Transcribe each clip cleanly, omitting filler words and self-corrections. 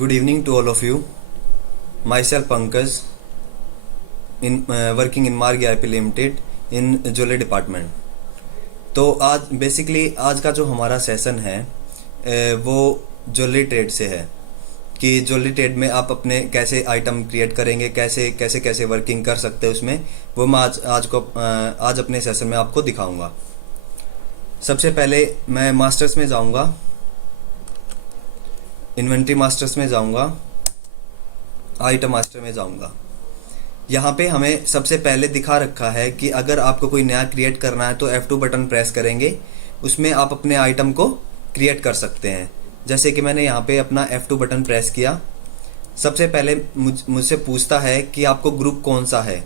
Good evening to all of you. Myself Pankaj, working in Marg IP Limited in jewellery department. तो आज का जो हमारा session है वो ज्वेलरी ट्रेड से है कि ज्वेलरी ट्रेड में आप अपने कैसे आइटम क्रिएट करेंगे, कैसे कैसे कैसे वर्किंग कर सकते हैं उसमें, वो मैं आज अपने सेशन में आपको दिखाऊंगा। सबसे पहले मैं मास्टर्स में जाऊंगा, इन्वेंट्री मास्टर्स में जाऊंगा, आइटम मास्टर में जाऊंगा। यहाँ पे हमें सबसे पहले दिखा रखा है कि अगर आपको कोई नया क्रिएट करना है तो F2 बटन प्रेस करेंगे, उसमें आप अपने आइटम को क्रिएट कर सकते हैं। जैसे कि मैंने यहाँ पे अपना F2 बटन प्रेस किया। सबसे पहले मुझसे पूछता है कि आपको ग्रुप कौन सा है।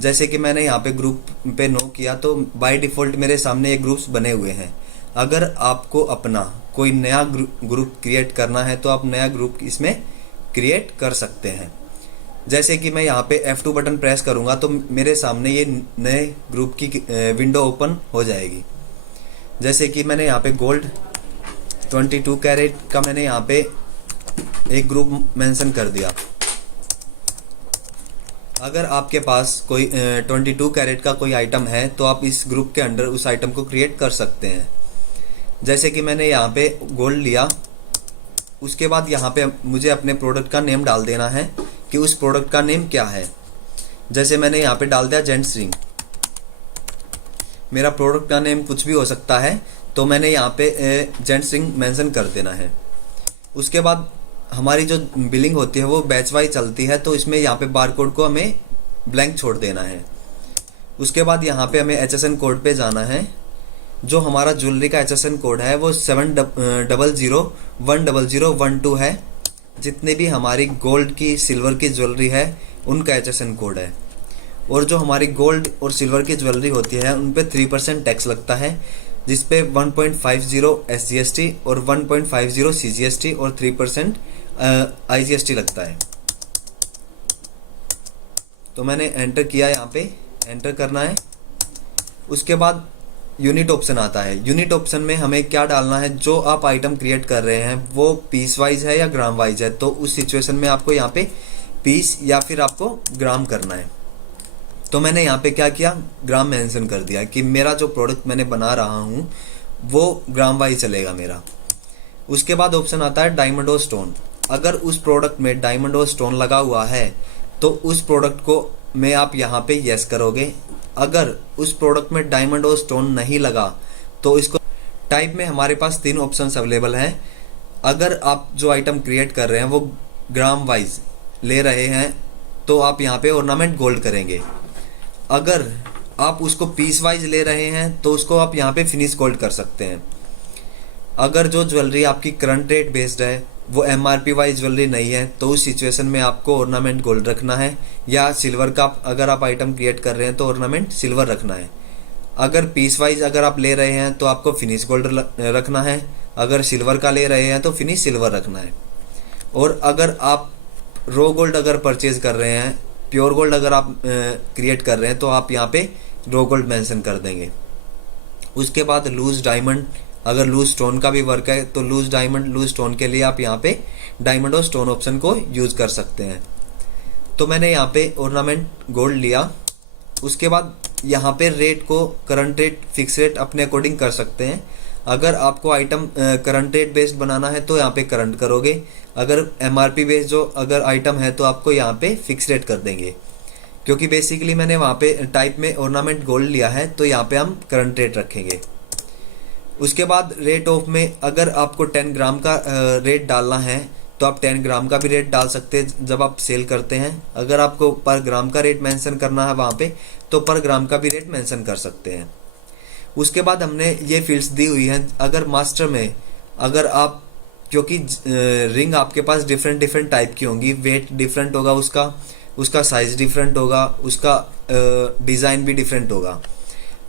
जैसे कि मैंने यहाँ पे ग्रुप पे नो किया तो बाय डिफ़ॉल्ट मेरे सामने ये ग्रुप्स बने हुए हैं। अगर आपको अपना कोई नया ग्रुप क्रिएट करना है तो आप नया ग्रुप इसमें क्रिएट कर सकते हैं। जैसे कि मैं यहाँ पे F2 बटन प्रेस करूँगा तो मेरे सामने ये नए ग्रुप की विंडो ओपन हो जाएगी। जैसे कि मैंने यहाँ पे गोल्ड 22 कैरेट का मैंने यहाँ पे एक ग्रुप मेंशन कर दिया। अगर आपके पास कोई 22 कैरेट का कोई आइटम है तो आप इस ग्रुप के अंडर उस आइटम को क्रिएट कर सकते हैं। जैसे कि मैंने यहाँ पे गोल्ड लिया, उसके बाद यहाँ पे मुझे अपने प्रोडक्ट का नेम डाल देना है कि उस प्रोडक्ट का नेम क्या है। जैसे मैंने यहाँ पे डाल दिया जेंट्स रिंग। मेरा प्रोडक्ट का नेम कुछ भी हो सकता है, तो मैंने यहाँ पे जेंट्स रिंग मेंशन कर देना है। उसके बाद हमारी जो बिलिंग होती है वो बैच वाइज चलती है, तो इसमें यहाँ पे बारकोड को हमें ब्लैंक छोड़ देना है। उसके बाद यहाँ पे हमें HSN कोड पे जाना है। जो हमारा ज्वेलरी का HSN कोड है वो 700100012 है। जितने भी हमारी गोल्ड की सिल्वर की ज्वेलरी है उनका HSN कोड है। और जो हमारी गोल्ड और सिल्वर की ज्वेलरी होती है उन पे 3% टैक्स लगता है, जिसपे 1.50 SGST और 1.50 CGST और 3% IGST लगता है। तो मैंने एंटर किया, यहाँ पे एंटर करना है। उसके बाद यूनिट ऑप्शन आता है। यूनिट ऑप्शन में हमें क्या डालना है, जो आप आइटम क्रिएट कर रहे हैं वो पीस वाइज है या ग्राम वाइज है। तो उस सिचुएशन में आपको यहाँ पे पीस या फिर आपको ग्राम करना है। तो मैंने यहाँ पे क्या किया, ग्राम मेंशन कर दिया कि मेरा जो प्रोडक्ट मैंने बना रहा हूँ वो ग्राम वाइज चलेगा मेरा। उसके बाद ऑप्शन आता है डायमंड और स्टोन। अगर उस प्रोडक्ट में डायमंड और स्टोन लगा हुआ है तो उस प्रोडक्ट को में आप यहाँ पे यस करोगे। अगर उस प्रोडक्ट में डायमंड और स्टोन नहीं लगा तो इसको टाइप में हमारे पास 3 ऑप्शंस अवेलेबल हैं। अगर आप जो आइटम क्रिएट कर रहे हैं वो ग्राम वाइज ले रहे हैं तो आप यहाँ पे ऑर्नामेंट गोल्ड करेंगे। अगर आप उसको पीस वाइज ले रहे हैं तो उसको आप यहाँ पे फिनिश गोल्ड कर सकते हैं। अगर जो ज्वेलरी आपकी करंट रेट बेस्ड है वो MRP वाइज ज्वेलरी नहीं है तो उस सिचुएशन में आपको ऑर्नामेंट गोल्ड रखना है, या सिल्वर का अगर आप आइटम क्रिएट कर रहे हैं तो ऑर्नामेंट सिल्वर रखना है। अगर पीस वाइज अगर आप ले रहे हैं तो आपको फिनिश गोल्ड रखना है। अगर सिल्वर का ले रहे हैं तो फिनिश सिल्वर रखना है। और अगर आप रो गोल्ड अगर परचेज कर रहे हैं, प्योर गोल्ड अगर आप क्रिएट कर रहे हैं तो आप यहाँ पे रो गोल्ड मेंशन कर देंगे। उसके बाद लूज डायमंड, अगर लूज स्टोन का भी वर्क है तो लूज डायमंड लूज स्टोन के लिए आप यहाँ पे डायमंड और स्टोन ऑप्शन को यूज कर सकते हैं। तो मैंने यहाँ पे ऑर्नामेंट गोल्ड लिया। उसके बाद यहाँ पे रेट को करंट रेट फिक्स रेट अपने अकॉर्डिंग कर सकते हैं। अगर आपको आइटम करंट रेट बेस्ड बनाना है तो यहाँ पे करंट करोगे। अगर MRP बेस्ड जो अगर आइटम है तो आपको यहाँ पे फिक्स रेट कर देंगे, क्योंकि बेसिकली मैंने वहाँ पे टाइप में ऑर्नामेंट गोल्ड लिया है तो यहाँ पे हम करंट रेट रखेंगे। उसके बाद रेट ऑफ में अगर आपको 10 ग्राम का रेट डालना है तो आप 10 ग्राम का भी रेट डाल सकते हैं जब आप सेल करते हैं। अगर आपको पर ग्राम का रेट मेंशन करना है वहाँ पे तो पर ग्राम का भी रेट मेंशन कर सकते हैं। उसके बाद हमने ये फील्ड्स दी हुई हैं। अगर मास्टर में अगर आप, क्योंकि रिंग आपके पास डिफरेंट टाइप की होंगी, वेट डिफरेंट होगा, उसका साइज डिफरेंट होगा, उसका डिज़ाइन भी डिफरेंट होगा।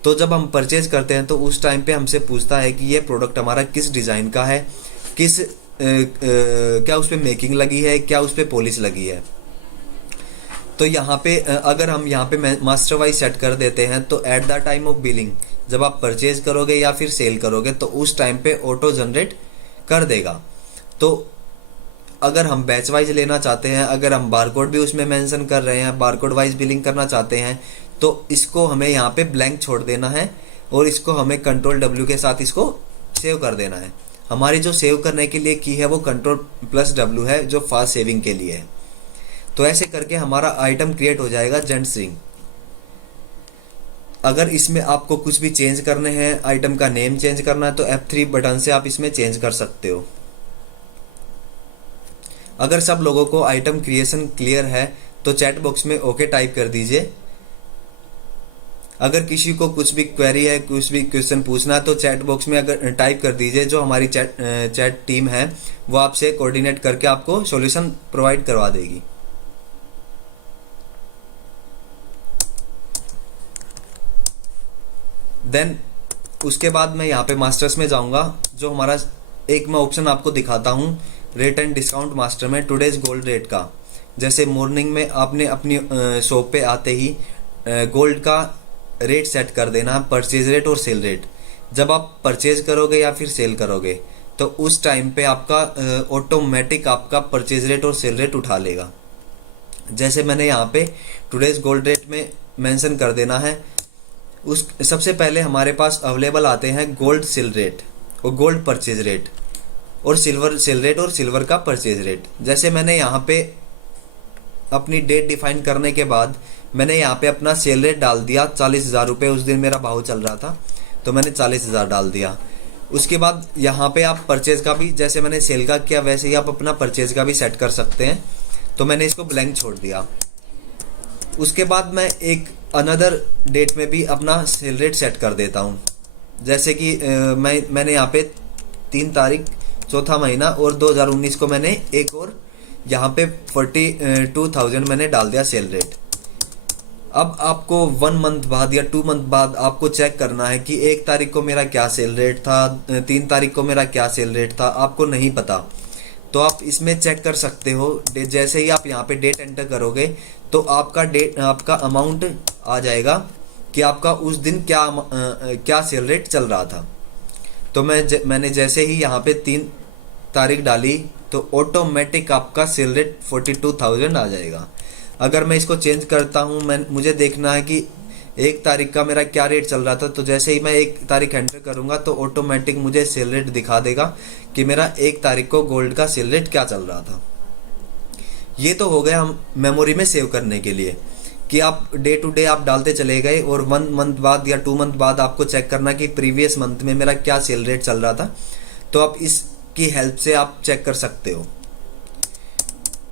तो जब हम परचेज करते हैं तो उस टाइम पे हमसे पूछता है कि ये प्रोडक्ट हमारा किस डिज़ाइन का है, क्या उस पर मेकिंग लगी है, क्या उस पर पॉलिश लगी है। तो यहाँ पे अगर हम यहाँ पे मास्टर वाइज सेट कर देते हैं तो at the time of billing जब आप परचेज करोगे या फिर सेल करोगे तो उस टाइम पे ऑटो जनरेट कर देगा। तो अगर हम बैच वाइज लेना चाहते हैं, अगर हम बारकोड भी उसमें मेंशन कर रहे हैं, बारकोड वाइज बिलिंग करना चाहते हैं, तो इसको हमें यहाँ पे ब्लैंक छोड़ देना है और इसको हमें कंट्रोल W के साथ इसको सेव कर देना है। हमारी जो सेव करने के लिए की है वो कंट्रोल+W है, जो फास्ट सेविंग के लिए है। तो ऐसे करके हमारा आइटम क्रिएट हो जाएगा जेंट्स रिंग। अगर इसमें आपको कुछ भी चेंज करने हैं, आइटम का नेम चेंज करना है, तो F3 बटन से आप इसमें चेंज कर सकते हो। अगर सब लोगों को आइटम क्रिएशन क्लियर है तो चैट बॉक्स में ओके टाइप कर दीजिए। अगर किसी को कुछ भी क्वेरी है, कुछ भी क्वेश्चन पूछना है, तो चैट बॉक्स में अगर टाइप कर दीजिए। जो हमारी चैट टीम है वो आपसे कोऑर्डिनेट करके आपको सॉल्यूशन प्रोवाइड करवा देगी। देन उसके बाद मैं यहाँ पे मास्टर्स में जाऊँगा। जो हमारा एक मैं ऑप्शन आपको दिखाता हूँ रेट एंड डिस्काउंट मास्टर में, टुडेज गोल्ड रेट का। जैसे मॉर्निंग में आपने अपनी शॉप पे आते ही गोल्ड का रेट सेट कर देना, परचेज रेट और सेल रेट। जब आप परचेज करोगे या फिर सेल करोगे तो उस टाइम पे आपका ऑटोमेटिक आपका परचेज रेट और सेल रेट उठा लेगा। जैसे मैंने यहाँ पे टुडेज गोल्ड रेट में मेंशन कर देना है। उस सबसे पहले हमारे पास अवेलेबल आते हैं गोल्ड सेल रेट और गोल्ड परचेज रेट और सिल्वर सेल रेट और सिल्वर का परचेज रेट। जैसे मैंने यहाँ पे अपनी डेट डिफाइन करने के बाद मैंने यहाँ पे अपना सेल रेट डाल दिया 40,000 रुपये। उस दिन मेरा भाव चल रहा था तो मैंने 40,000 डाल दिया। उसके बाद यहाँ पे आप परचेज का भी, जैसे मैंने सेल का किया वैसे ही आप अपना परचेज का भी सेट कर सकते हैं। तो मैंने इसको ब्लैंक छोड़ दिया। उसके बाद मैं एक अनदर डेट में भी अपना सेल रेट सेट कर देता हूँ। जैसे कि मैंने यहाँ पे 3 तारीख चौथा महीना और 2019 को मैंने एक और यहाँ पे 42,000 मैंने डाल दिया सेल रेट। अब आपको 1 मंथ बाद या 2 मंथ बाद आपको चेक करना है कि 1 तारीख को मेरा क्या सेल रेट था, 3 तारीख को मेरा क्या सेल रेट था, आपको नहीं पता। तो आप इसमें चेक कर सकते हो। जैसे ही आप यहाँ पे डेट एंटर करोगे तो आपका अमाउंट आ जाएगा कि आपका उस दिन क्या सेल रेट चल रहा था। तो मैंने जैसे ही यहाँ पे 3 तारीख डाली तो ऑटोमेटिक आपका सेल रेट 42,000 आ जाएगा। अगर मैं इसको चेंज करता हूँ, मुझे देखना है कि 1 तारीख का मेरा क्या रेट चल रहा था, तो जैसे ही मैं 1 तारीख एंटर करूँगा तो ऑटोमेटिक मुझे सेल रेट दिखा देगा कि मेरा 1 तारीख को गोल्ड का सेल रेट क्या चल रहा था। ये तो हो गया हम मेमोरी में सेव करने के लिए कि आप डे टू डे आप डालते चले गए और 1 मंथ बाद या 2 मंथ बाद आपको चेक करना कि प्रीवियस मंथ में मेरा क्या सेल रेट चल रहा था। तो आप इसकी हेल्प से आप चेक कर सकते हो।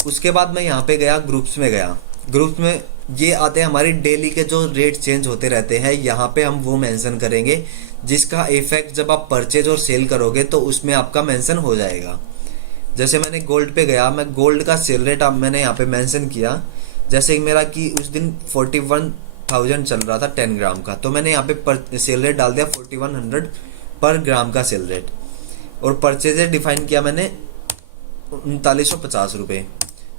उसके बाद मैं यहाँ पे गया, ग्रुप्स में गया। ग्रुप्स में ये आते हैं हमारी डेली के जो रेट चेंज होते रहते हैं। यहाँ पे हम वो मेंशन करेंगे जिसका इफेक्ट जब आप परचेज और सेल करोगे तो उसमें आपका मेंशन हो जाएगा। जैसे मैंने गोल्ड पे गया, मैं गोल्ड का सेल रेट अब मैंने यहाँ पे मेंशन किया। जैसे मेरा कि उस दिन 41,000 चल रहा था 10 ग्राम का, तो मैंने यहाँ पे सेल रेट डाल दिया 4100 पर ग्राम का सेल रेट। और परचेज रेट डिफाइन किया मैंने 3950 रुपये,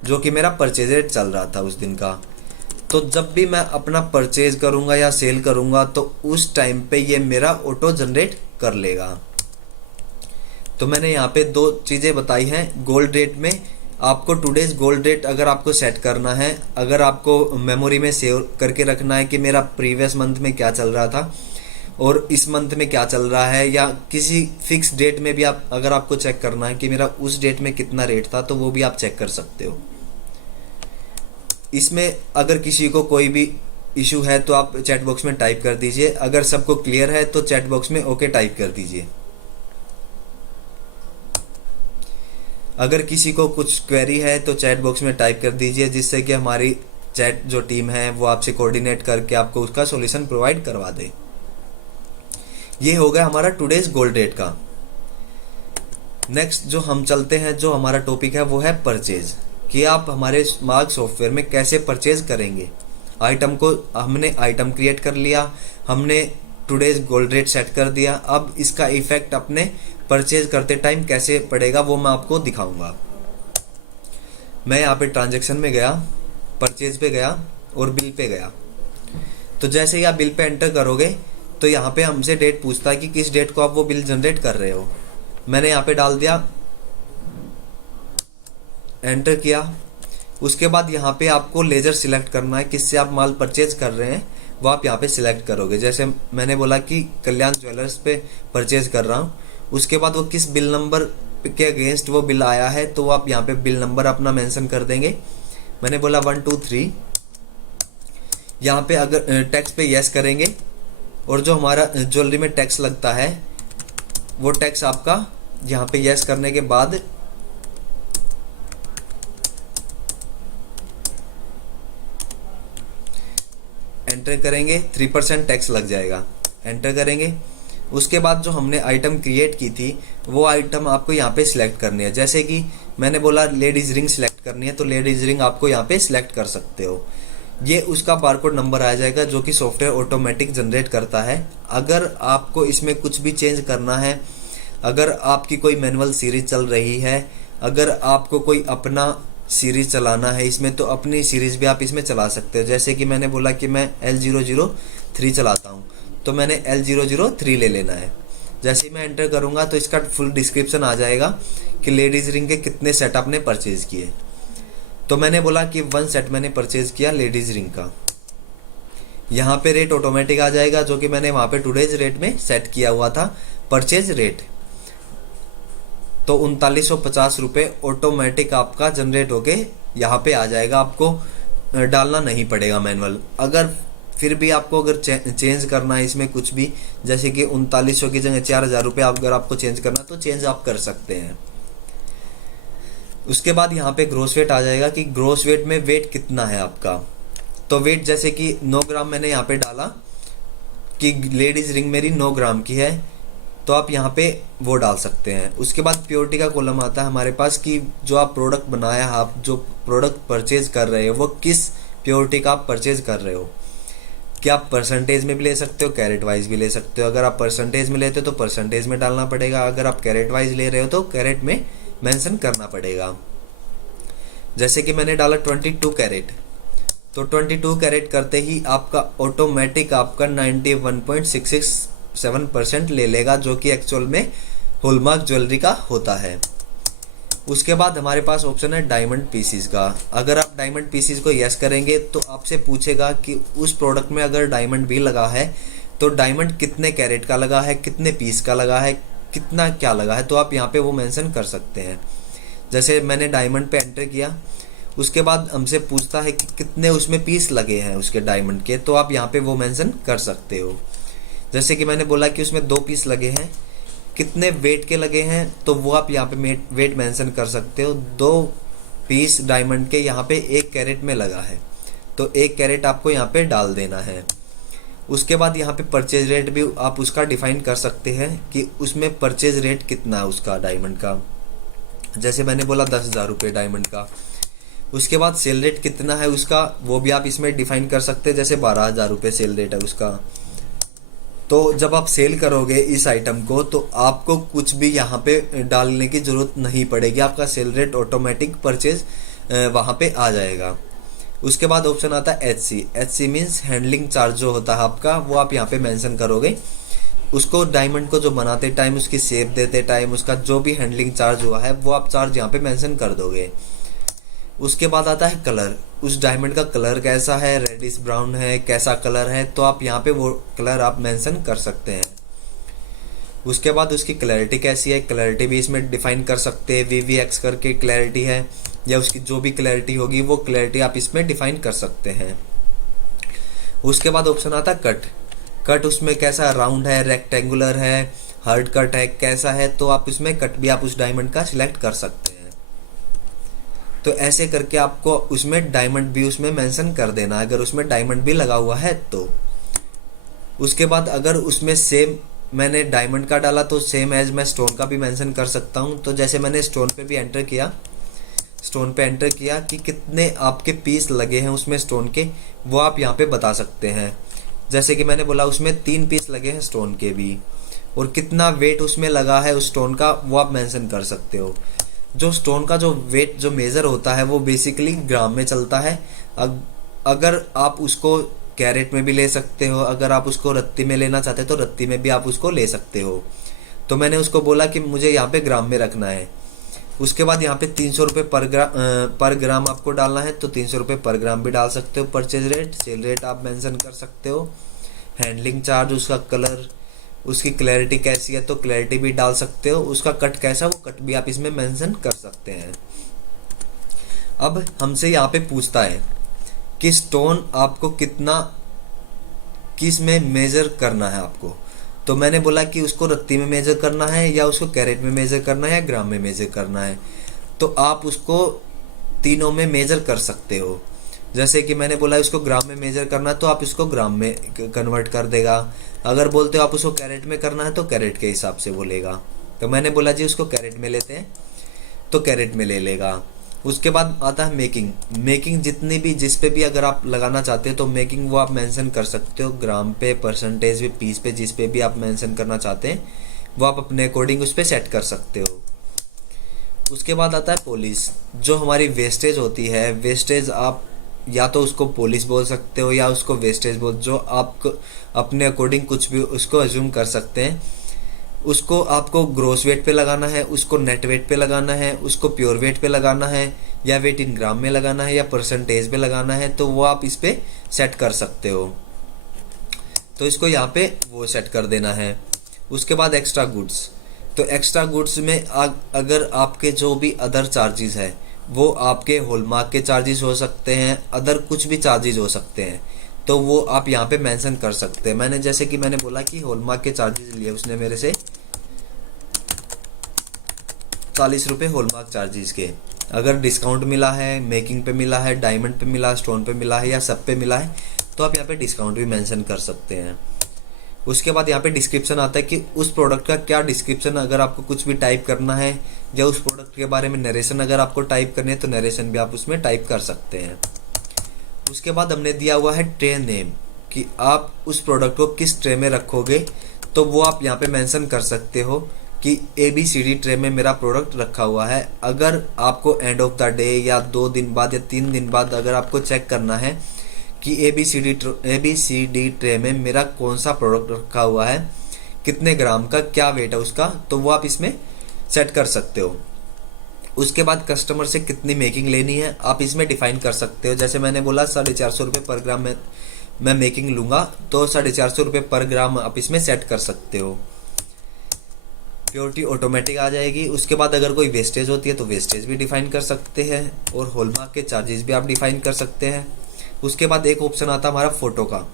जो कि मेरा परचेज रेट चल रहा था उस दिन का। तो जब भी मैं अपना परचेज करूंगा या सेल करूंगा तो उस टाइम पे ये मेरा ऑटो जनरेट कर लेगा। तो मैंने यहाँ पे 2 चीज़ें बताई हैं। गोल्ड रेट में आपको टुडेज गोल्ड रेट अगर आपको सेट करना है, अगर आपको मेमोरी में सेव करके रखना है कि मेरा प्रीवियस मंथ में क्या चल रहा था और इस मंथ में क्या चल रहा है, या किसी फिक्स डेट में भी अगर आपको चेक करना है कि मेरा उस डेट में कितना रेट था, तो वो भी आप चेक कर सकते हो। इसमें अगर किसी को कोई भी इशू है तो आप चैट बॉक्स में टाइप कर दीजिए। अगर सबको क्लियर है तो चैट बॉक्स में ओके टाइप कर दीजिए। अगर किसी को कुछ क्वेरी है तो चैट बॉक्स में टाइप कर दीजिए, जिससे कि हमारी चैट जो टीम है वो आपसे कोऑर्डिनेट करके आपको उसका सॉल्यूशन प्रोवाइड करवा दे। ये हो गया हमारा टुडेज गोल्ड रेट का। नेक्स्ट जो हम चलते हैं, जो हमारा टॉपिक है वो है परचेज, कि आप हमारे स्मार्ट सॉफ्टवेयर में कैसे परचेज करेंगे। आइटम को हमने आइटम क्रिएट कर लिया, हमने टुडेज गोल्ड रेट सेट कर दिया। अब इसका इफेक्ट अपने परचेज करते टाइम कैसे पड़ेगा वो मैं आपको दिखाऊंगा। मैं यहाँ पे ट्रांजैक्शन में गया, परचेज पे गया और बिल पे गया। तो जैसे ही आप बिल पे एंटर करोगे तो यहाँ पे हमसे डेट पूछता है कि किस डेट को आप वो बिल जनरेट कर रहे हो। मैंने यहाँ पे डाल दिया एंटर किया। उसके बाद यहाँ पे आपको लेजर सिलेक्ट करना है, किससे आप माल परचेज कर रहे हैं वो आप यहाँ पे सिलेक्ट करोगे। जैसे मैंने बोला कि कल्याण ज्वेलर्स पे परचेज कर रहा हूँ। उसके बाद वो किस बिल नंबर के अगेंस्ट वो बिल आया है तो वो आप यहाँ पे बिल नंबर अपना मेंशन कर देंगे। मैंने बोला 1 2 3। यहाँ पे अगर टैक्स पे यस करेंगे और जो हमारा ज्वेलरी में टैक्स लगता है वो टैक्स आपका यहाँ पे यस करने के बाद एंटर करेंगे, 3% टैक्स लग जाएगा। एंटर करेंगे। उसके बाद जो हमने आइटम क्रिएट की थी वो आइटम आपको यहाँ पे सिलेक्ट करनी है। जैसे कि मैंने बोला लेडीज रिंग सिलेक्ट करनी है तो लेडीज रिंग आपको यहाँ पे सिलेक्ट कर सकते हो। ये उसका बारकोड नंबर आ जाएगा जो कि सॉफ्टवेयर ऑटोमेटिक जनरेट करता है। अगर आपको इसमें कुछ भी चेंज करना है, अगर आपकी कोई मैनुअल सीरीज चल रही है, अगर आपको कोई अपना सीरीज चलाना है इसमें तो अपनी सीरीज भी आप इसमें चला सकते हो। जैसे कि मैंने बोला कि मैं L003 चलाता हूँ तो मैंने L003 ले लेना है। जैसे ही मैं एंटर करूँगा तो इसका फुल डिस्क्रिप्शन आ जाएगा कि लेडीज रिंग के कितने सेट आपने परचेज किए। तो मैंने बोला कि 1 सेट मैंने परचेज किया लेडीज रिंग का। यहाँ पे रेट ऑटोमेटिक आ जाएगा जो कि मैंने वहाँ पे टुडेज रेट में सेट किया हुआ था परचेज रेट। तो 3950 रुपये ऑटोमेटिक आपका जनरेट होके यहाँ पे आ जाएगा, आपको डालना नहीं पड़ेगा मैनुअल। अगर फिर भी आपको अगर चेंज करना है इसमें कुछ भी, जैसे कि 3900 की जगह 4000 रुपये अगर आपको चेंज करना तो चेंज आप कर सकते हैं। उसके बाद यहाँ पे ग्रोस वेट आ जाएगा कि ग्रोस वेट में वेट कितना है आपका। तो वेट जैसे कि 9 ग्राम मैंने यहाँ पे डाला कि लेडीज रिंग मेरी 9 ग्राम की है तो आप यहाँ पे वो डाल सकते हैं। उसके बाद प्योरिटी का कॉलम आता है हमारे पास कि जो आप प्रोडक्ट बनाया, आप जो प्रोडक्ट परचेज कर रहे हो वो किस प्योरिटी का आप परचेज कर रहे हो। क्या आप परसेंटेज में भी ले सकते हो, कैरेट वाइज भी ले सकते हो। अगर आप परसेंटेज में लेते हो तो परसेंटेज में डालना पड़ेगा, अगर आप कैरेट वाइज ले रहे हो तो कैरेट में मेंशन करना पड़ेगा। जैसे कि मैंने डाला 22 कैरेट तो 22 कैरेट करते ही आपका ऑटोमेटिक आपका 91.667% ले लेगा जो कि एक्चुअल में हॉलमार्क ज्वेलरी का होता है। उसके बाद हमारे पास ऑप्शन है डायमंड पीसीज का। अगर आप डायमंड पीसीज को यस करेंगे तो आपसे पूछेगा कि उस प्रोडक्ट में अगर डायमंड भी लगा है तो डायमंड कितने कैरेट का लगा है, कितने पीस का लगा है, कितना क्या लगा है, तो आप यहाँ पे वो मेंशन कर सकते हैं। जैसे मैंने डायमंड पे एंटर किया, उसके बाद हमसे पूछता है कि कितने उसमें पीस लगे हैं उसके डायमंड के, तो आप यहाँ पे वो मेंशन कर सकते हो। जैसे कि मैंने बोला कि उसमें 2 पीस लगे हैं, कितने वेट के लगे हैं तो वो आप यहाँ पे वेट मेंशन कर सकते हो। 2 पीस डायमंड के यहाँ पे 1 कैरेट में लगा है तो 1 कैरेट आपको यहाँ पे डाल देना है। उसके बाद यहाँ पे परचेज रेट भी आप उसका डिफाइन कर सकते हैं कि उसमें परचेज रेट कितना है उसका डायमंड का। जैसे मैंने बोला 10,000 रुपये डायमंड का। उसके बाद सेल रेट कितना है उसका वो भी आप इसमें डिफाइन कर सकते हैं। जैसे 12,000 रुपये सेल रेट है उसका। तो जब आप सेल करोगे इस आइटम को तो आपको कुछ भी यहाँ पे डालने की ज़रूरत नहीं पड़ेगी, आपका सेल रेट ऑटोमेटिक परचेज वहाँ पे आ जाएगा। उसके बाद ऑप्शन आता है HC। HC means handling charge जो होता है आपका वो आप यहाँ पे मेंशन करोगे। उसको डायमंड को जो बनाते टाइम, उसकी शेप देते टाइम, उसका जो भी हैंडलिंग चार्ज हुआ है वो आप चार्ज यहाँ पे मेंशन कर दोगे। उसके बाद आता है कलर। उस डायमंड का कलर कैसा है, रेडिश ब्राउन है, कैसा कलर है, तो आप यहाँ पे वो कलर आप मेंशन कर सकते हैं। उसके बाद उसकी क्लैरिटी कैसी है, क्लैरिटी भी इसमें डिफाइन कर सकते हैं। VVX करके क्लैरिटी है या उसकी जो भी क्लैरिटी होगी वो क्लैरिटी आप इसमें डिफाइन कर सकते हैं। उसके बाद ऑप्शन आता है कट। कट उसमें कैसा, राउंड है, रेक्टेंगुलर है, हार्ड कट है, कैसा है, तो आप इसमें कट भी आप उस डायमंड का सिलेक्ट कर सकते हैं। तो ऐसे करके आपको उसमें डायमंड भी उसमें मेंशन कर देना अगर उसमें डायमंड भी लगा हुआ है तो। उसके बाद अगर उसमें सेम मैंने डायमंड का डाला तो सेम एज मैं स्टोन का भी मेंशन कर सकता हूं। तो जैसे मैंने स्टोन पे भी एंटर किया, स्टोन पे एंटर किया कि कितने आपके पीस लगे हैं उसमें स्टोन के वो आप यहाँ पे बता सकते हैं। जैसे कि मैंने बोला उसमें 3 पीस लगे हैं स्टोन के भी, और कितना वेट उसमें लगा है उस स्टोन का वो आप मेंशन कर सकते हो। जो स्टोन का जो वेट जो मेज़र होता है वो बेसिकली ग्राम में चलता है। अगर आप उसको कैरेट में भी ले सकते हो, अगर आप उसको रत्ती में लेना चाहते हो तो रत्ती में भी आप उसको ले सकते हो। तो मैंने उसको बोला कि मुझे यहाँ पे ग्राम में रखना है उसके बाद यहाँ पे 300 रुपये पर ग्राम आपको डालना है, तो 300 रुपये पर ग्राम भी डाल सकते हो। परचेज रेट, सेल रेट आप मेंशन कर सकते हो। हैंडलिंग चार्ज, उसका कलर, उसकी क्लैरिटी कैसी है तो क्लैरिटी भी डाल सकते हो। उसका कट कैसा, वो कट भी आप इसमें मेंशन कर सकते हैं। अब हमसे यहाँ पे पूछता है कि स्टोन आपको कितना, किस में मेजर करना है आपको। तो मैंने बोला कि उसको रत्ती में मेजर करना है, या उसको कैरेट में मेजर करना है, या ग्राम में मेजर करना है। तो आप उसको तीनों में मेजर कर सकते हो। जैसे कि मैंने बोला उसको ग्राम में मेजर करना है तो आप इसको ग्राम में कन्वर्ट कर देगा। अगर बोलते हो आप उसको कैरेट में करना है तो कैरेट के हिसाब से बोलेगा। तो मैंने बोला जी उसको कैरेट में लेते हैं, तो कैरेट में ले लेगा। उसके बाद आता है मेकिंग। मेकिंग जितनी भी, जिस पे भी अगर आप लगाना चाहते हो तो मेकिंग वो आप मेंशन कर सकते हो, ग्राम पे, परसेंटेज पे, पीस पे, जिस पे भी आप मेंशन करना चाहते हैं वो आप अपने अकॉर्डिंग उस पर सेट कर सकते हो। उसके बाद आता है पॉलिश। जो हमारी वेस्टेज होती है, वेस्टेज आप या तो उसको पॉलिश बोल सकते हो या उसको वेस्टेज बोल, जो आप अपने अकॉर्डिंग कुछ भी उसको अज्यूम कर सकते हैं। उसको आपको ग्रोस वेट पे लगाना है, उसको नेट वेट पे लगाना है, उसको प्योर वेट पे लगाना है, या वेट इन ग्राम में लगाना है, या परसेंटेज पे लगाना है, तो वो आप इस पे सेट कर सकते हो। तो इसको यहाँ पे वो सेट कर देना है। उसके बाद एक्स्ट्रा गुड्स। तो एक्स्ट्रा गुड्स में अगर आपके जो भी अदर चार्जेस है वो आपके हॉलमार्क के चार्जेस हो सकते हैं, अदर कुछ भी चार्जेस हो सकते हैं, तो वो आप यहाँ पे मेंशन कर सकते हैं। मैंने जैसे कि मैंने बोला कि हॉलमार्क के चार्जेस लिए उसने मेरे से 40 रुपये हॉलमार्क चार्जेस के। अगर डिस्काउंट मिला है, मेकिंग पे मिला है, डायमंड पे मिला, स्टोन पे मिला है, या सब पे मिला है, तो आप यहाँ पे डिस्काउंट भी मेंशन कर सकते हैं। उसके बाद यहाँ पे डिस्क्रिप्शन आता है कि उस प्रोडक्ट का क्या डिस्क्रिप्शन, अगर आपको कुछ भी टाइप करना है या उस प्रोडक्ट के बारे में नरेशन अगर आपको टाइप करनी है तो नरेशन भी आप उसमें टाइप कर सकते हैं। उसके बाद हमने दिया हुआ है ट्रे नेम, कि आप उस प्रोडक्ट को किस ट्रे में रखोगे, तो वो आप यहाँ पे मेंशन कर सकते हो कि ABCD ट्रे में मेरा प्रोडक्ट रखा हुआ है। अगर आपको एंड ऑफ द डे या 2 दिन बाद या 3 दिन बाद अगर आपको चेक करना है कि ABCD ट्रे में मेरा कौन सा प्रोडक्ट रखा हुआ है, कितने ग्राम का, क्या वेट है उसका, तो वो आप इसमें सेट कर सकते हो। उसके बाद कस्टमर से कितनी मेकिंग लेनी है आप इसमें डिफाइन कर सकते हो। जैसे मैंने बोला 450 रुपये पर ग्राम में मैं मेकिंग लूँगा, तो 450 रुपये पर ग्राम आप इसमें सेट कर सकते हो। प्योरिटी ऑटोमेटिक आ जाएगी। उसके बाद अगर कोई वेस्टेज होती है तो वेस्टेज भी डिफाइन कर सकते हैं, और हॉलमार्क के चार्जेस भी आप डिफाइन कर सकते हैं। उसके बाद एक ऑप्शन आता है हमारा फ़ोटो का।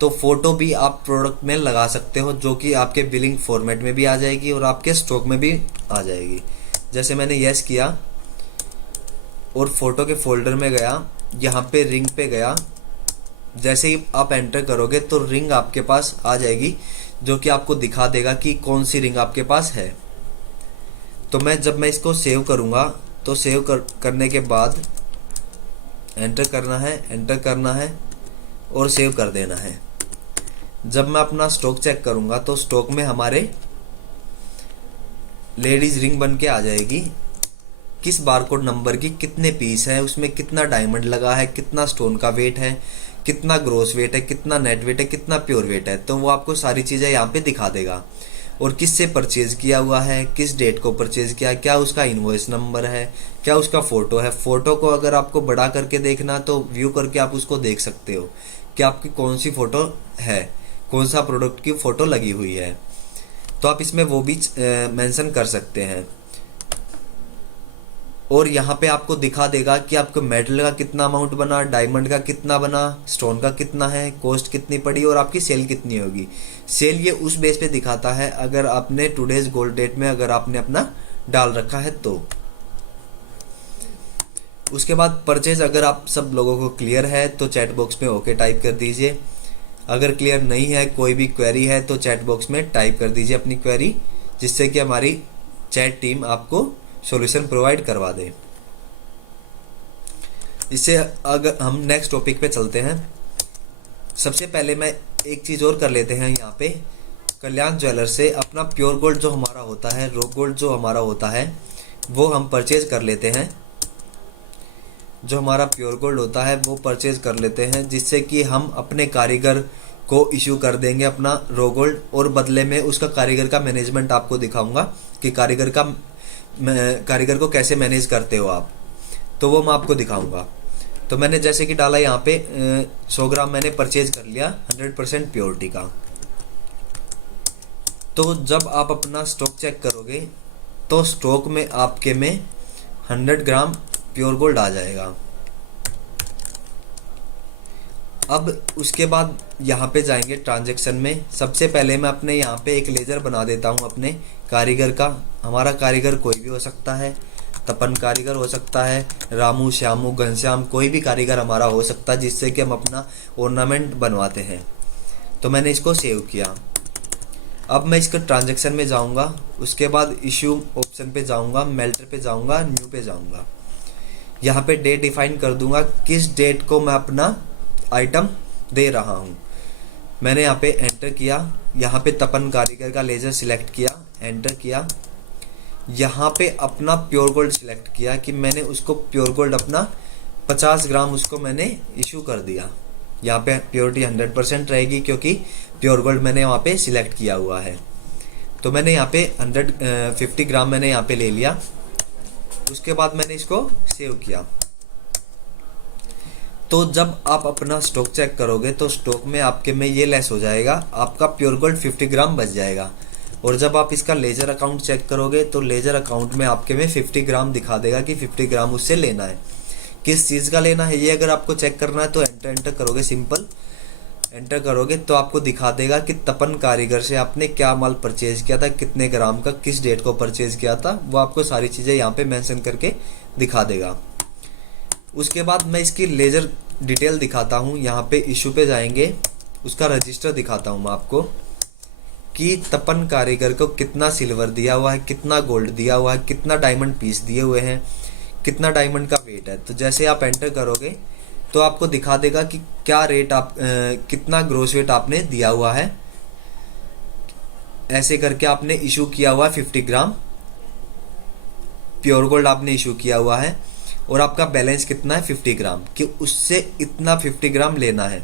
तो फ़ोटो भी आप प्रोडक्ट में लगा सकते हो, जो कि आपके बिलिंग फॉर्मेट में भी आ जाएगी और आपके स्टॉक में भी आ जाएगी। जैसे मैंने यस किया और फोटो के फोल्डर में गया, यहाँ पे रिंग पे गया, जैसे ही आप एंटर करोगे तो रिंग आपके पास आ जाएगी, जो कि आपको दिखा देगा कि कौन सी रिंग आपके पास है। तो जब मैं इसको सेव करूँगा तो सेव करने के बाद एंटर करना है और सेव कर देना है। जब मैं अपना स्टॉक चेक करूँगा तो स्टॉक में हमारे लेडीज रिंग बन के आ जाएगी, किस बारकोड नंबर की कितने पीस है, उसमें कितना डायमंड लगा है, कितना स्टोन का वेट है, कितना ग्रोस वेट है, कितना नेट वेट है, कितना प्योर वेट है, तो वो आपको सारी चीज़ें यहाँ पे दिखा देगा। और किससे परचेज किया हुआ है, किस डेट को परचेज किया, क्या उसका इनवॉइस नंबर है, क्या उसका फ़ोटो है। फ़ोटो को अगर आपको बड़ा करके देखना तो व्यू करके आप उसको देख सकते हो कि आपकी कौन सी फ़ोटो है, कौन सा प्रोडक्ट की फ़ोटो लगी हुई है, तो आप इसमें वो भी मेंशन कर सकते हैं। और यहाँ पे आपको दिखा देगा कि आपको मेटल का कितना अमाउंट बना, डायमंड का कितना बना, स्टोन का कितना है, कॉस्ट कितनी पड़ी और आपकी सेल कितनी होगी। सेल ये उस बेस पे दिखाता है अगर आपने टुडेज गोल्ड डेट में अगर आपने अपना डाल रखा है तो। उसके बाद परचेज, अगर आप सब लोगों को क्लियर है तो चैट बॉक्स में ओके टाइप कर दीजिए। अगर क्लियर नहीं है, कोई भी क्वेरी है तो चैट बॉक्स में टाइप कर दीजिए अपनी क्वेरी, जिससे कि हमारी चैट टीम आपको सॉल्यूशन प्रोवाइड करवा दे। इससे अगर हम नेक्स्ट टॉपिक पे चलते हैं, सबसे पहले मैं एक चीज़ और कर लेते हैं। यहाँ पे कल्याण ज्वेलर से अपना प्योर गोल्ड जो हमारा होता है, रॉ गोल्ड जो हमारा होता है, वो हम परचेज कर लेते हैं। जो हमारा प्योर गोल्ड होता है वो परचेज कर लेते हैं, जिससे कि हम अपने कारीगर को इशू कर देंगे अपना रॉ गोल्ड, और बदले में उसका कारीगर का मैनेजमेंट आपको दिखाऊंगा कि कारीगर का कारीगर को कैसे मैनेज करते हो आप, तो वो मैं आपको दिखाऊंगा। तो मैंने जैसे कि डाला यहाँ पे 100 ग्राम मैंने परचेज कर लिया 100% प्योरिटी का। तो जब आप अपना स्टॉक चेक करोगे तो स्टॉक में आपके में 100 ग्राम प्योर गोल्ड आ जाएगा। अब उसके बाद यहाँ पे जाएंगे ट्रांजैक्शन में। सबसे पहले मैं अपने यहाँ पे एक लेजर बना देता हूँ अपने कारीगर का। हमारा कारीगर कोई भी हो सकता है, तपन कारीगर हो सकता है, रामू, श्यामू, घनश्याम, कोई भी कारीगर हमारा हो सकता है जिससे कि हम अपना ऑर्नामेंट बनवाते हैं। तो मैंने इसको सेव किया। अब मैं इसके ट्रांजैक्शन में जाऊँगा, उसके बाद इशू ऑप्शन पे जाऊँगा, मेल्टर पे जाऊँगा, न्यू पे जाऊँगा। यहाँ पे डेट डिफाइन कर दूंगा किस डेट को मैं अपना आइटम दे रहा हूँ। मैंने यहाँ पे एंटर किया, यहाँ पे तपन कारीगर का लेजर सिलेक्ट किया, एंटर किया। यहाँ पे अपना प्योर गोल्ड सिलेक्ट किया कि मैंने उसको प्योर गोल्ड अपना 50 ग्राम उसको मैंने इशू कर दिया। यहाँ पे प्योरिटी 100% रहेगी क्योंकि प्योर गोल्ड मैंने वहाँ पे सिलेक्ट किया हुआ है। तो मैंने यहाँ पे 150 ग्राम मैंने यहाँ पे ले लिया। उसके बाद मैंने इसको सेव किया। तो जब आप अपना स्टॉक चेक करोगे तो स्टॉक में आपके में ये लेस हो जाएगा, आपका प्योर गोल्ड 50 ग्राम बच जाएगा। और जब आप इसका लेजर अकाउंट चेक करोगे तो लेजर अकाउंट में आपके में 50 ग्राम दिखा देगा कि 50 ग्राम उससे लेना है। किस चीज़ का लेना है ये अगर आपको चेक करना है तो एंटर करोगे, सिंपल एंटर करोगे तो आपको दिखा देगा कि तपन कारीगर से आपने क्या माल परचेज किया था, कितने ग्राम का, किस डेट को परचेज किया था, वो आपको सारी चीज़ें यहाँ पे मेंशन करके दिखा देगा। उसके बाद मैं इसकी लेजर डिटेल दिखाता हूँ। यहाँ पे इशू पे जाएंगे, उसका रजिस्टर दिखाता हूँ मैं आपको कि तपन कारीगर को कितना सिल्वर दिया हुआ है, कितना गोल्ड दिया हुआ है, कितना डायमंड पीस दिए हुए हैं, कितना डायमंड का वेट है। तो जैसे आप एंटर करोगे तो आपको दिखा देगा कि क्या रेट आप कितना ग्रोस वेट आपने दिया हुआ है। ऐसे करके आपने इशू किया हुआ है 50 ग्राम प्योर गोल्ड आपने इशू किया हुआ है और आपका बैलेंस कितना है 50 ग्राम, कि उससे इतना 50 ग्राम लेना है।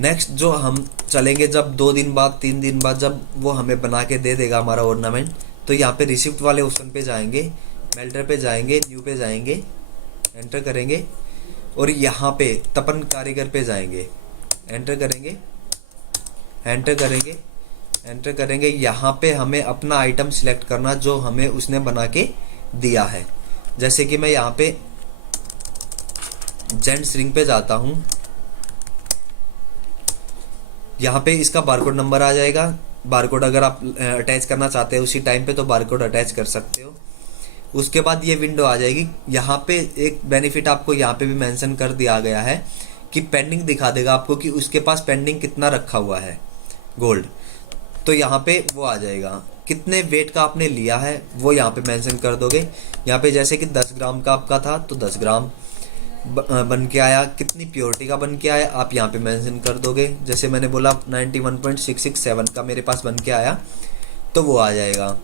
नेक्स्ट जो हम चलेंगे जब 2 दिन बाद 3 दिन बाद जब वो हमें बना के दे देगा हमारा ऑर्नामेंट, तो यहाँ पे रिसिप्ट वाले ऑप्शन पे जाएंगे, मेल्टर पे जाएंगे, न्यू पे जाएंगे, एंटर करेंगे और यहाँ पे तपन कारीगर पे जाएंगे, एंटर करेंगे, एंटर करेंगे, एंटर करेंगे। यहाँ पे हमें अपना आइटम सिलेक्ट करना जो हमें उसने बना के दिया है। जैसे कि मैं यहाँ पे जेंट्स रिंग पे जाता हूँ, यहाँ पे इसका बारकोड नंबर आ जाएगा। बारकोड अगर आप अटैच करना चाहते हैं उसी टाइम पे तो बारकोड अटैच कर सकते हो। उसके बाद ये विंडो आ जाएगी। यहाँ पे एक बेनिफिट आपको यहाँ पे भी मेंशन कर दिया गया है कि पेंडिंग दिखा देगा आपको कि उसके पास पेंडिंग कितना रखा हुआ है गोल्ड। तो यहाँ पे वो आ जाएगा, कितने वेट का आपने लिया है वो यहाँ पे मेंशन कर दोगे। यहाँ पे जैसे कि 10 ग्राम का आपका था तो 10 ग्राम बन के आया, कितनी प्योरिटी का बन के आया आप यहाँ पे मेंशन कर दोगे। जैसे मैंने बोला 91.667 का मेरे पास बन के आया तो वो आ जाएगा।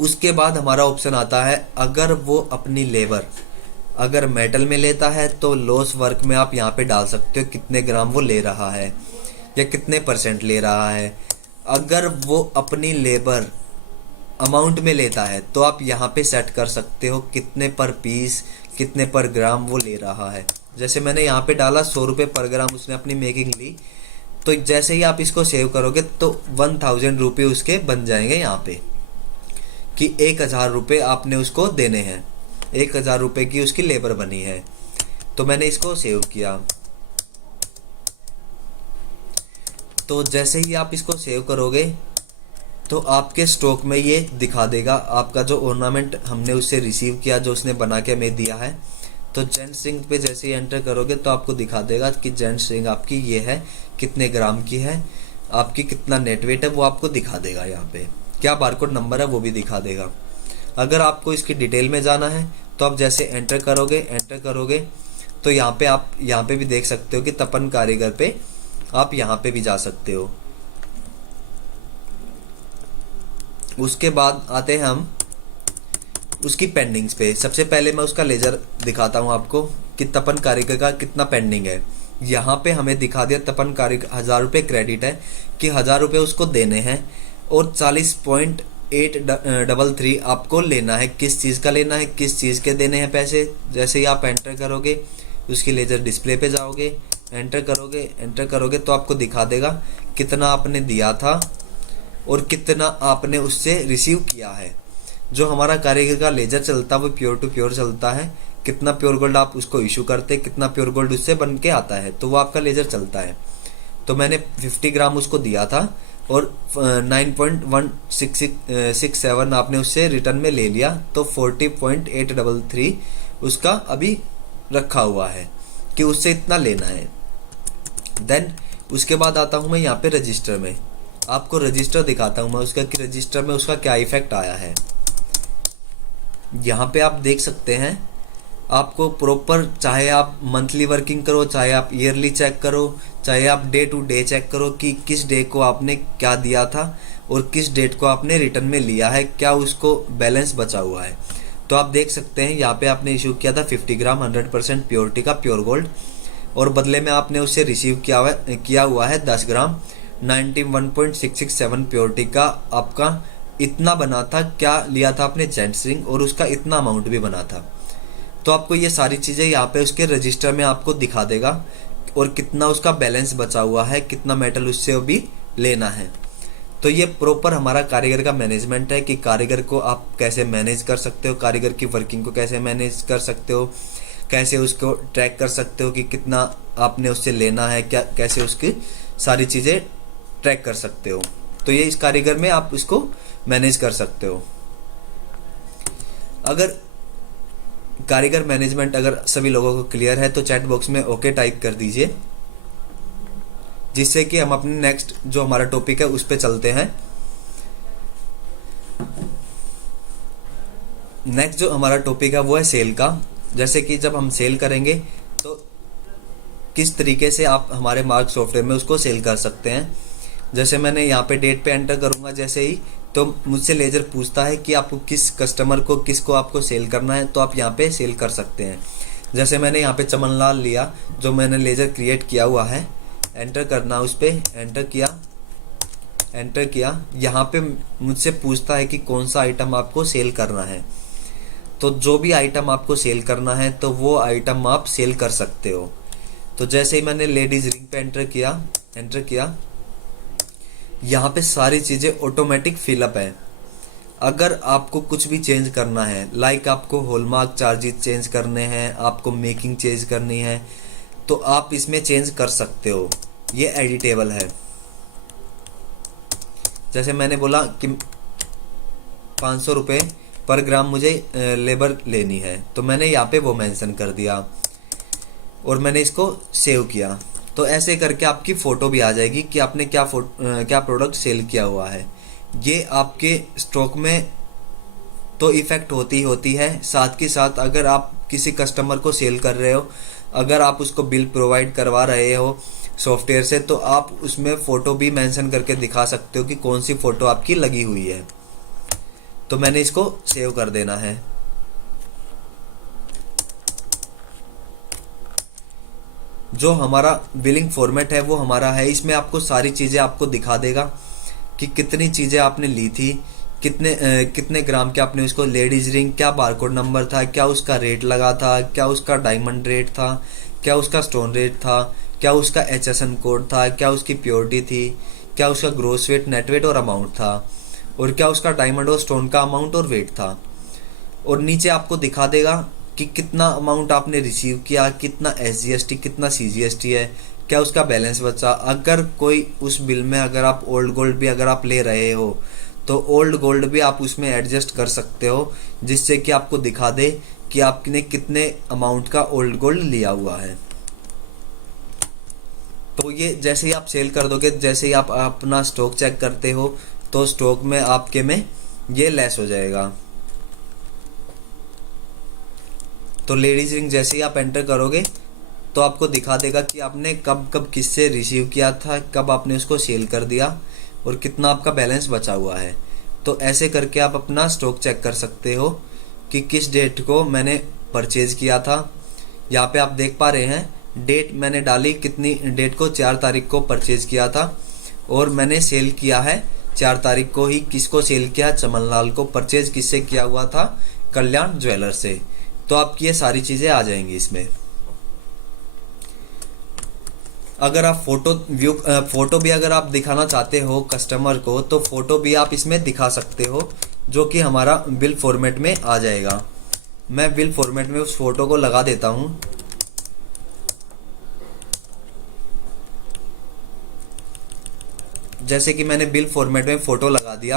उसके बाद हमारा ऑप्शन आता है, अगर वो अपनी लेबर अगर मेटल में लेता है तो लॉस वर्क में आप यहाँ पे डाल सकते हो कितने ग्राम वो ले रहा है या कितने % ले रहा है। अगर वो अपनी लेबर अमाउंट में लेता है तो आप यहाँ पे सेट कर सकते हो कितने पर पीस, कितने पर ग्राम वो ले रहा है। जैसे मैंने यहाँ पे डाला 100 रुपये पर ग्राम उसने अपनी मेकिंग ली। तो जैसे ही आप इसको सेव करोगे तो 1000 रुपये उसके बन जाएंगे यहाँ पे कि 1000 रुपये आपने उसको देने हैं, 1000 रुपये की उसकी लेबर बनी है। तो मैंने इसको सेव किया। तो जैसे ही आप इसको सेव करोगे तो आपके स्टॉक में ये दिखा देगा आपका जो ऑर्नामेंट हमने उससे रिसीव किया, जो उसने बना के हमें दिया है। तो जेंट्स रिंग पे जैसे ही एंटर करोगे तो आपको दिखा देगा कि जेंट्स रिंग आपकी ये है, कितने ग्राम की है, आपकी कितना नेट वेट है वो आपको दिखा देगा। यहाँ पे क्या बारकोड नंबर है वो भी दिखा देगा। अगर आपको इसकी डिटेल में जाना है तो आप जैसे एंटर करोगे तो यहाँ पे आप यहाँ पे भी देख सकते हो कि तपन कारीगर पे आप यहाँ पे भी जा सकते हो। उसके बाद आते हैं हम उसकी पेंडिंग्स पे। सबसे पहले मैं उसका लेजर दिखाता हूँ आपको कि तपन कारीगर का कितना पेंडिंग है। यहाँ पे हमें दिखा दिया तपन कारीगर 1000 रुपये क्रेडिट है कि 1000 रुपये उसको देने हैं और 833 आपको लेना है। किस चीज़ का लेना है, किस चीज़ के देने हैं पैसे। जैसे ही आप एंटर करोगे उसकी लेजर डिस्प्ले पे जाओगे, एंटर करोगे तो आपको दिखा देगा कितना आपने दिया था और कितना आपने उससे रिसीव किया है। जो हमारा कारीगर का लेजर चलता है वो प्योर टू प्योर चलता है। कितना प्योर गोल्ड आप उसको इशू करते, कितना प्योर गोल्ड उससे बन के आता है, तो वो आपका लेजर चलता है। तो मैंने 50 ग्राम उसको दिया था और 9.1667 आपने उससे रिटर्न में ले लिया, तो 40.833 उसका अभी रखा हुआ है कि उससे इतना लेना है। देन उसके बाद आता हूँ मैं यहाँ पे रजिस्टर में, आपको रजिस्टर दिखाता हूँ मैं उसका कि रजिस्टर में उसका क्या इफेक्ट आया है। यहाँ पे आप देख सकते हैं, आपको प्रॉपर, चाहे आप मंथली वर्किंग करो, चाहे आप ईयरली चेक करो, चाहे आप डे टू डे चेक करो कि किस डे को आपने क्या दिया था और किस डेट को आपने रिटर्न में लिया है, क्या उसको बैलेंस बचा हुआ है। तो आप देख सकते हैं यहाँ पे आपने इशू किया था 50 ग्राम 100% प्योरिटी का प्योर गोल्ड, और बदले में आपने उससे रिसीव किया हुआ है 10 ग्राम 91.667 प्योरिटी का। आपका इतना बना था, क्या लिया था आपने जेंट्स रिंग, और उसका इतना अमाउंट भी बना था। तो आपको ये सारी चीज़ें यहाँ पे उसके रजिस्टर में आपको दिखा देगा और कितना उसका बैलेंस बचा हुआ है, कितना मेटल उससे अभी लेना है। तो ये प्रॉपर हमारा कारीगर का मैनेजमेंट है कि कारीगर को आप कैसे मैनेज कर सकते हो, कारीगर की वर्किंग को कैसे मैनेज कर सकते हो, कैसे उसको ट्रैक कर सकते हो कि कितना आपने उससे लेना है, क्या कैसे उसकी सारी चीज़ें ट्रैक कर सकते हो। तो ये इस कारीगर में आप इसको मैनेज कर सकते हो। अगर कारीगर मैनेजमेंट अगर सभी लोगों को क्लियर है तो चैट बॉक्स में ओके टाइप कर दीजिए, जिससे कि हम अपने नेक्स्ट जो हमारा टॉपिक है उस पे चलते हैं। नेक्स्ट जो हमारा टॉपिक है वो है सेल का। जैसे कि जब हम सेल करेंगे तो किस तरीके से आप हमारे मार्क सॉफ्टवेयर में उसको सेल कर सकते हैं। जैसे मैंने यहाँ पे डेट पे एंटर करूँगा जैसे ही, तो मुझसे लेजर पूछता है कि आपको किस कस्टमर को, किसको आपको सेल करना है, तो आप यहाँ पे सेल कर सकते हैं। जैसे मैंने यहाँ पे चमनलाल लिया, जो मैंने लेजर क्रिएट किया हुआ है, एंटर करना, उस पर एंटर किया। यहाँ पे मुझसे पूछता है कि कौन सा आइटम आपको सेल करना है। तो जो भी आइटम आपको सेल करना है तो वो आइटम आप सेल कर सकते हो। तो जैसे ही मैंने लेडीज रिंग पे एंटर किया, यहाँ पे सारी चीज़ें ऑटोमेटिक फिलअप है। अगर आपको कुछ भी चेंज करना है, लाइक आपको हॉलमार्क चार्जेस चेंज करने हैं, आपको मेकिंग चेंज करनी है, तो आप इसमें चेंज कर सकते हो। ये एडिटेबल है। जैसे मैंने बोला कि 500 रुपये पर ग्राम मुझे लेबर लेनी है, तो मैंने यहाँ पे वो मेंशन कर दिया और मैंने इसको सेव किया। तो ऐसे करके आपकी फ़ोटो भी आ जाएगी कि आपने क्या प्रोडक्ट सेल किया हुआ है। ये आपके स्टॉक में तो इफ़ेक्ट होती है। साथ के साथ अगर आप किसी कस्टमर को सेल कर रहे हो, अगर आप उसको बिल प्रोवाइड करवा रहे हो सॉफ्टवेयर से, तो आप उसमें फ़ोटो भी मेंशन करके दिखा सकते हो कि कौन सी फ़ोटो आपकी लगी हुई है। तो मैंने इसको सेव कर देना है। जो हमारा बिलिंग फॉर्मेट है वो हमारा है, इसमें आपको सारी चीज़ें आपको दिखा देगा कि कितनी चीज़ें आपने ली थी, कितने ग्राम के आपने उसको, लेडीज रिंग क्या बारकोड नंबर था, क्या उसका रेट लगा था, क्या उसका डायमंड रेट था, क्या उसका स्टोन रेट था, क्या उसका HSN कोड था, क्या उसकी प्योरिटी थी, क्या उसका ग्रोस वेट, नेट वेट और अमाउंट था, और क्या उसका डायमंड और स्टोन का अमाउंट और वेट था। और नीचे आपको दिखा देगा कि कितना अमाउंट आपने रिसीव किया, कितना SGST, कितना CGST है, क्या उसका बैलेंस बचा। अगर कोई उस बिल में अगर आप ओल्ड गोल्ड भी अगर आप ले रहे हो तो ओल्ड गोल्ड भी आप उसमें एडजस्ट कर सकते हो, जिससे कि आपको दिखा दे कि आपने कितने अमाउंट का ओल्ड गोल्ड लिया हुआ है। तो ये जैसे ही आप सेल कर दोगे, जैसे ही आप अपना स्टॉक चेक करते हो, तो स्टॉक में आपके में ये लेस हो जाएगा। तो लेडीज रिंग जैसे ही आप एंटर करोगे तो आपको दिखा देगा कि आपने कब कब किससे रिसीव किया था, कब आपने उसको सेल कर दिया और कितना आपका बैलेंस बचा हुआ है। तो ऐसे करके आप अपना स्टॉक चेक कर सकते हो कि किस डेट को मैंने परचेज किया था। यहाँ पे आप देख पा रहे हैं डेट मैंने डाली, कितनी डेट को, 4 तारीख को परचेज किया था और मैंने सेल किया है 4 तारीख को ही किसको सेल किया, चमनलाल को। परचेज किससे किया हुआ था, कल्याण ज्वेलर से। तो आपकी ये सारी चीजें आ जाएंगी इसमें। अगर आप फोटो भी अगर आप दिखाना चाहते हो कस्टमर को, तो फोटो भी आप इसमें दिखा सकते हो, जो कि हमारा बिल फॉर्मेट में आ जाएगा। मैं बिल फॉर्मेट में उस फोटो को लगा देता हूं। जैसे कि मैंने बिल फॉर्मेट में फोटो लगा दिया।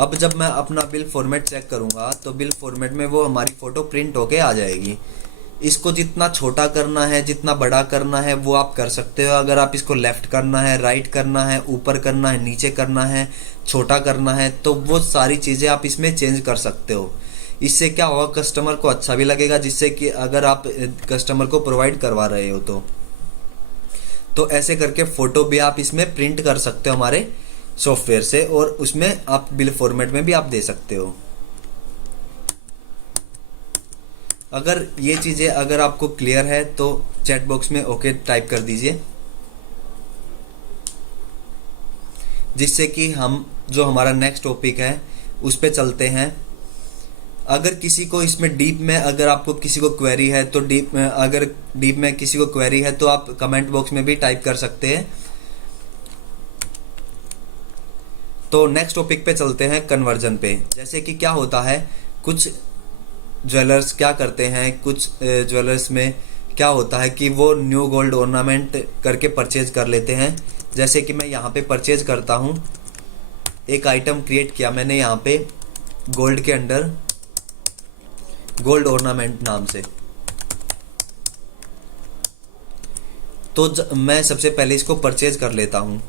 अब जब मैं अपना बिल फॉर्मेट चेक करूंगा तो बिल फॉर्मेट में वो हमारी फोटो प्रिंट होके आ जाएगी। इसको जितना छोटा करना है, जितना बड़ा करना है, वो आप कर सकते हो। अगर आप इसको लेफ्ट करना है, राइट करना है, ऊपर करना है, नीचे करना है, छोटा करना है, तो वो सारी चीज़ें आप इसमें चेंज कर सकते हो। इससे क्या होगा, कस्टमर को अच्छा भी लगेगा, जिससे कि अगर आप कस्टमर को प्रोवाइड करवा रहे हो तो ऐसे करके फ़ोटो भी आप इसमें प्रिंट कर सकते हो हमारे सॉफ्टवेयर से, और उसमें आप बिल फॉर्मेट में भी आप दे सकते हो। अगर ये चीज़ें अगर आपको क्लियर है तो चैट बॉक्स में ओके टाइप कर दीजिए, जिससे कि हम जो हमारा नेक्स्ट टॉपिक है उस पे चलते हैं। अगर किसी को इसमें डीप में अगर आपको किसी को क्वेरी है तो अगर डीप में किसी को क्वेरी है तो आप कमेंट बॉक्स में भी टाइप कर सकते हैं। तो नेक्स्ट टॉपिक पे चलते हैं, कन्वर्जन पे। जैसे कि क्या होता है, कुछ ज्वेलर्स क्या करते हैं, कुछ ज्वेलर्स में क्या होता है कि वो न्यू गोल्ड ऑर्नामेंट करके परचेज कर लेते हैं। जैसे कि मैं यहाँ पे परचेज करता हूँ, एक आइटम क्रिएट किया मैंने यहाँ पे गोल्ड के अंडर, गोल्ड ऑर्नामेंट नाम से। तो मैं सबसे पहले इसको परचेज कर लेता हूँ।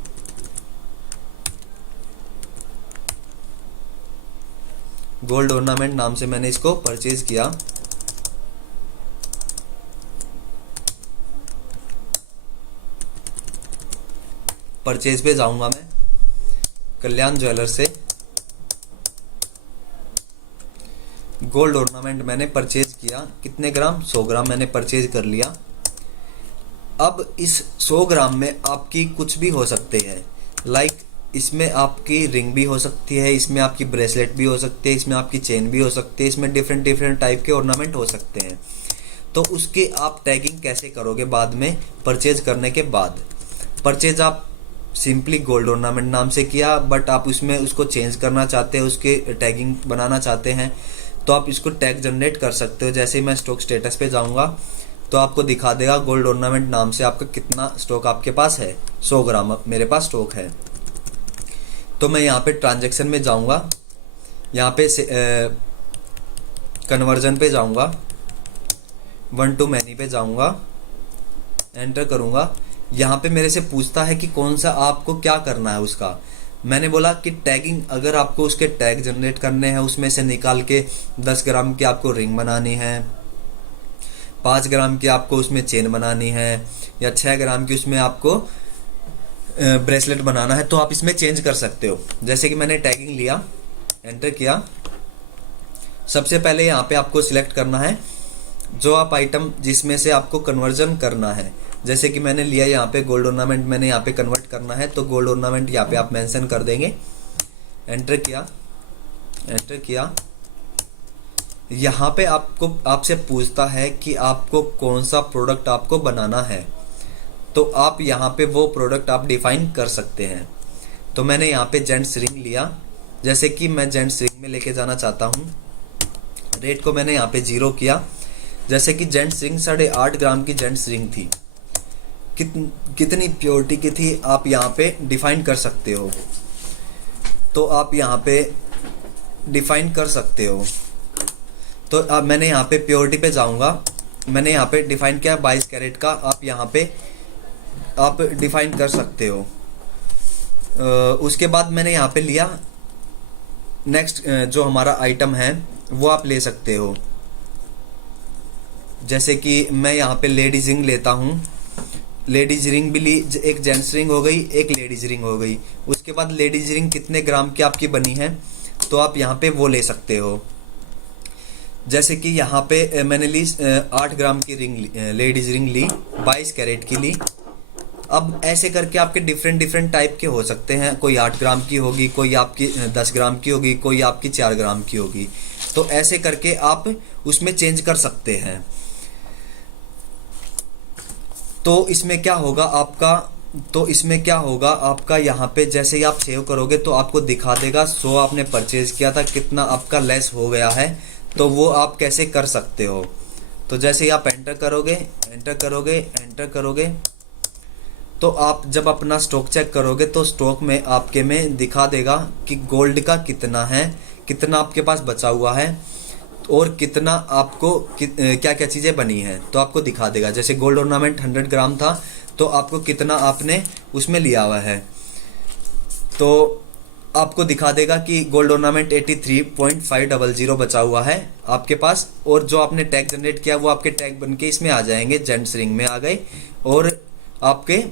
गोल्ड ऑर्नामेंट नाम से मैंने इसको परचेज किया। परचेज पे जाऊंगा मैं, कल्याण ज्वेलर से गोल्ड ऑर्नामेंट मैंने परचेज किया। कितने ग्राम, 100 ग्राम मैंने परचेज कर लिया। अब इस 100 ग्राम में आपकी कुछ भी हो सकते हैं, लाइक इसमें आपकी रिंग भी हो सकती है, इसमें आपकी ब्रेसलेट भी हो सकती है, इसमें आपकी चेन भी हो सकती है, इसमें डिफरेंट टाइप के ऑर्नामेंट हो सकते हैं। तो उसके आप टैगिंग कैसे करोगे बाद में, परचेज करने के बाद। परचेज आप सिंपली गोल्ड ऑर्नामेंट नाम से किया, बट आप उसमें उसको चेंज करना चाहते हैं, उसके टैगिंग बनाना चाहते हैं, तो आप इसको टैग जनरेट कर सकते हो। जैसे ही मैं स्टॉक स्टेटस पे जाऊंगा तो आपको दिखा देगा गोल्ड ऑर्नामेंट नाम से आपका कितना स्टॉक आपके पास है। 100 ग्राम मेरे पास स्टॉक है। तो मैं यहाँ पे ट्रांजैक्शन में जाऊंगा, यहाँ पे कन्वर्जन पे जाऊंगा, 1 to many पे जाऊंगा, एंटर करूंगा। यहाँ पे मेरे से पूछता है कि कौन सा आपको क्या करना है उसका। मैंने बोला कि टैगिंग, अगर आपको उसके टैग जनरेट करने हैं, उसमें से निकाल के 10 ग्राम की आपको रिंग बनानी है, 5 ग्राम की आपको उसमें चेन बनानी है, या 6 ग्राम की उसमें आपको ब्रेसलेट बनाना है, तो आप इसमें चेंज कर सकते हो। जैसे कि मैंने टैगिंग लिया, एंटर किया। सबसे पहले यहाँ पे आपको सिलेक्ट करना है जो आप आइटम जिसमें से आपको कन्वर्जन करना है। जैसे कि मैंने लिया यहाँ पे गोल्ड ऑर्नामेंट, मैंने यहाँ पे कन्वर्ट करना है, तो गोल्ड ऑर्नामेंट यहाँ पे आप मेंशन कर देंगे। एंटर किया, एंटर किया। यहाँ पे आपसे पूछता है कि आपको कौन सा प्रोडक्ट आपको बनाना है, तो आप यहाँ पे वो प्रोडक्ट आप डिफाइन कर सकते हैं। तो मैंने यहाँ पे जेंट्स रिंग लिया। जैसे कि मैं जेंट्स रिंग में लेके जाना चाहता हूँ, रेट को मैंने यहाँ पे 0 किया। जैसे कि जेंट्स रिंग 8.5 ग्राम की जेंट्स रिंग थी, कितनी प्योरिटी की थी आप यहाँ पे डिफाइन कर सकते हो। तो आप यहाँ पे डिफाइन कर सकते हो। तो अब मैंने यहाँ पे प्योरिटी पे जाऊँगा, मैंने यहाँ पे डिफाइन किया 22 कैरेट का, आप यहाँ पे आप डिफाइन कर सकते हो। उसके बाद मैंने यहाँ पे लिया नेक्स्ट जो हमारा आइटम है वो आप ले सकते हो। जैसे कि मैं यहाँ पे लेडीज रिंग लेता हूँ, लेडीज रिंग भी ली, एक जेंट्स रिंग हो गई, एक लेडीज रिंग हो गई। उसके बाद लेडीज रिंग कितने ग्राम की आपकी बनी है तो आप यहाँ पे वो ले सकते हो। जैसे कि यहाँ पे मैंने ली 8 ग्राम की रिंग, लेडीज रिंग ली, 22 कैरेट की ली, अब ऐसे करके आपके डिफरेंट डिफरेंट टाइप के हो सकते हैं, कोई 8 ग्राम की होगी, कोई आपकी 10 ग्राम की होगी, कोई आपकी 4 ग्राम की होगी। तो ऐसे करके आप उसमें चेंज कर सकते हैं। तो इसमें क्या होगा आपका यहाँ पे जैसे ही आप सेव करोगे तो आपको दिखा देगा सो आपने परचेज किया था कितना आपका लेस हो गया है। तो वो आप कैसे कर सकते हो, तो जैसे ही आप एंटर करोगे तो आप जब अपना स्टॉक चेक करोगे तो स्टॉक में आपके में दिखा देगा कि गोल्ड का कितना है, कितना आपके पास बचा हुआ है और कितना आपको क्या क्या चीज़ें बनी हैं, तो आपको दिखा देगा। जैसे गोल्ड ऑर्नामेंट 100 ग्राम था तो आपको कितना आपने उसमें लिया हुआ है, तो आपको दिखा देगा कि गोल्ड ऑर्नामेंट 83.500 बचा हुआ है आपके पास। और जो आपने टैग जनरेट किया वो आपके टैग बन के इसमें आ जाएंगे, जेंट्स रिंग में आ गए और आपके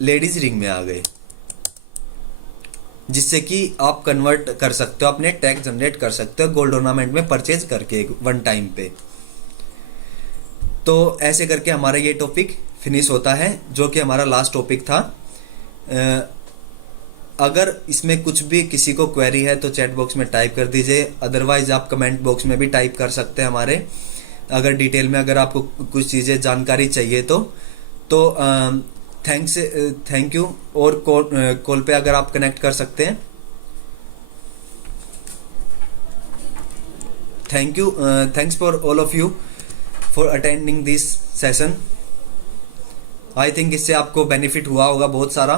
लेडीज रिंग में आ गए, जिससे कि आप कन्वर्ट कर सकते हो, अपने टैग जनरेट कर सकते हो गोल्ड ऑर्नामेंट में परचेज करके वन टाइम पे। तो ऐसे करके हमारा ये टॉपिक फिनिश होता है, जो कि हमारा लास्ट टॉपिक था। अगर इसमें कुछ भी किसी को क्वेरी है तो चैट बॉक्स में टाइप कर दीजिए, अदरवाइज आप कमेंट बॉक्स में भी टाइप कर सकते हैं हमारे। अगर डिटेल में अगर आपको कुछ चीज़ें जानकारी चाहिए तो थैंक यू। और कॉल पे अगर आप कनेक्ट कर सकते हैं, thank you. Thanks for all of you for attending this session. I think इससे आपको बेनिफिट हुआ होगा बहुत सारा।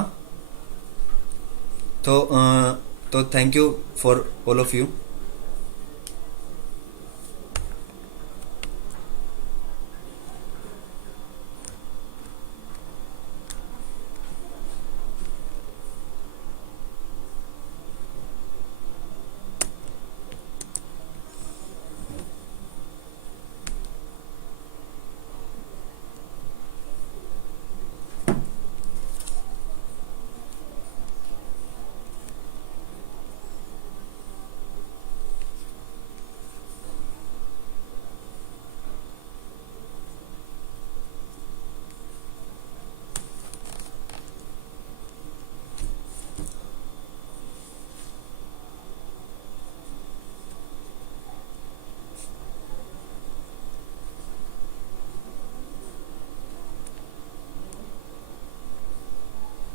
तो thank you for all of you.